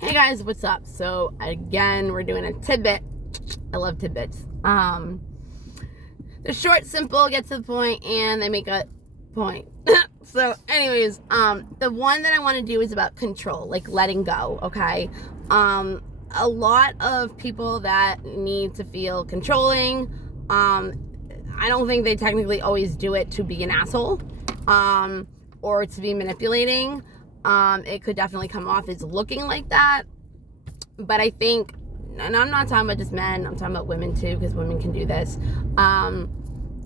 Hey guys, what's up? So again, we're doing a tidbit. I love tidbits. They're short, simple, get to the point, and they make a point. So anyways, the one that I want to do is about control, like letting go, okay? A lot of people that need to feel controlling, I don't think they technically always do it to be an asshole, or to be manipulating. It could definitely come off as looking like that, but I think, and I'm not talking about just men, I'm talking about women too, because women can do this, but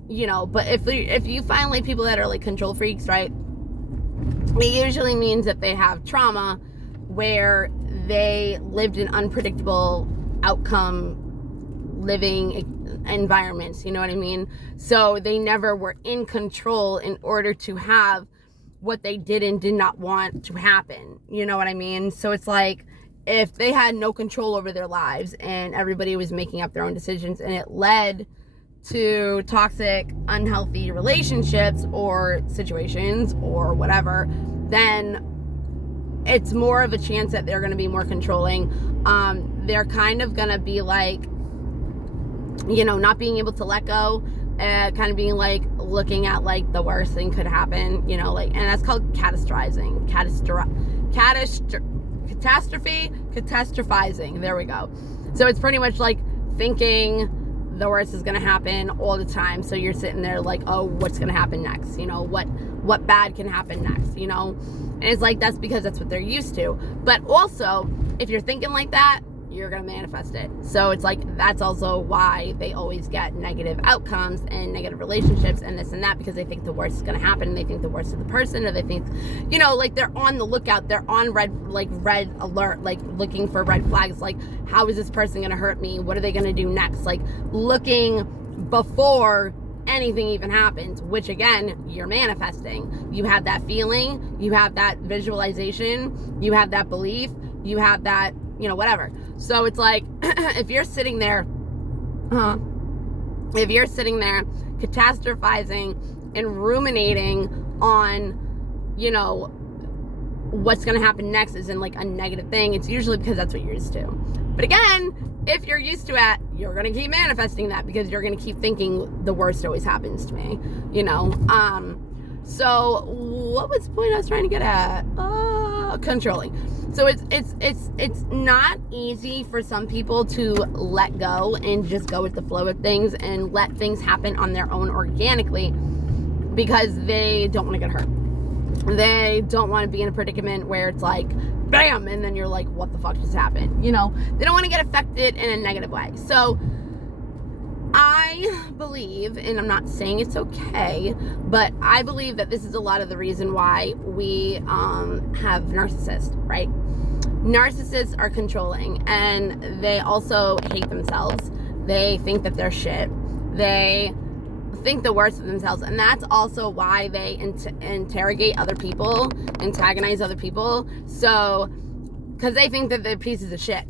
if you find like people that are like control freaks, right, it usually means that they have trauma where they lived in unpredictable outcome living environments, you know what I mean? So they never were in control in order to have what they did and did not want to happen, you know what I mean? So it's like, if they had no control over their lives and everybody was making up their own decisions and it led to toxic, unhealthy relationships or situations or whatever, then it's more of a chance that they're going to be more controlling. They're kind of going to be like, not being able to let go, kind of being like looking at like the worst thing could happen, and that's called catastrophizing. Catastrophizing. There we go. So it's pretty much like thinking the worst is going to happen all the time. So you're sitting there like, oh, what's going to happen next? What bad can happen next? And it's like, that's because that's what they're used to. But also, if you're thinking like that, you're going to manifest it. So it's like, that's also why they always get negative outcomes and negative relationships and this and that, because they think the worst is going to happen and they think the worst of the person, or they think, like they're on the lookout, they're on red alert, like looking for red flags, like how is this person going to hurt me? What are they going to do next? Like looking before anything even happens, which again, you're manifesting. You have that feeling, you have that visualization, you have that belief, you have that, whatever. So it's like, if you're sitting there catastrophizing and ruminating on, what's going to happen next is in like a negative thing, it's usually because that's what you're used to. But again, if you're used to it, you're going to keep manifesting that because you're going to keep thinking the worst always happens to me, So what was the point I was trying to get at? Controlling. So it's not easy for some people to let go and just go with the flow of things and let things happen on their own organically, because they don't want to get hurt. They don't want to be in a predicament where it's like, bam, and then you're like, what the fuck just happened? They don't want to get affected in a negative way. So I believe, and I'm not saying it's okay, but I believe that this is a lot of the reason why we have narcissists, right? Narcissists are controlling, and they also hate themselves. They think that they're shit. They think the worst of themselves, and that's also why they interrogate other people, antagonize other people. So, because they think that they're pieces of shit,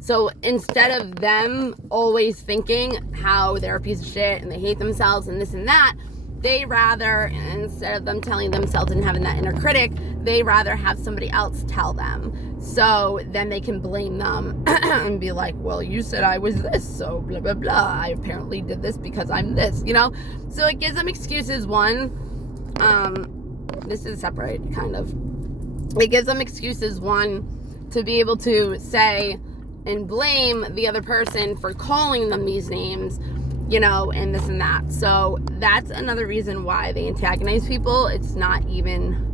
So instead of them always thinking how they're a piece of shit and they hate themselves and this and that, they rather, instead of them telling themselves and having that inner critic, they rather have somebody else tell them. So then they can blame them and be like, well, you said I was this, so blah, blah, blah. I apparently did this because I'm this, So it gives them excuses. One, this is separate, kind of. It gives them excuses, one, to be able to say and blame the other person for calling them these names, and this and that. So that's another reason why they antagonize people. It's not even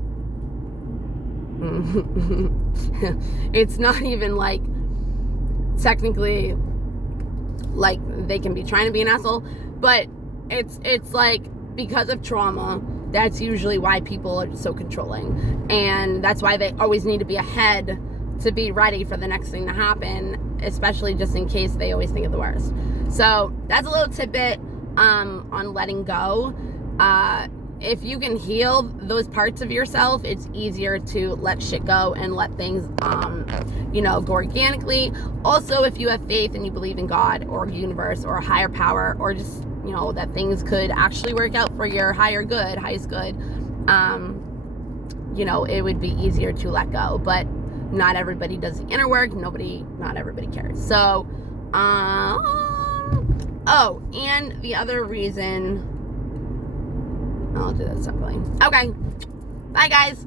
it's not even like technically like they can be trying to be an asshole, but it's like, because of trauma, that's usually why people are so controlling, and that's why they always need to be ahead to be ready for the next thing to happen, especially just in case they always think of the worst. So that's a little tidbit on letting go. If you can heal those parts of yourself, it's easier to let shit go and let things, go organically. Also, if you have faith and you believe in God or universe or a higher power, or just, that things could actually work out for your highest good, it would be easier to let go. But Not everybody does the inner work. Not everybody cares. So, oh, and the other reason, I'll do that separately. Okay. Bye, guys.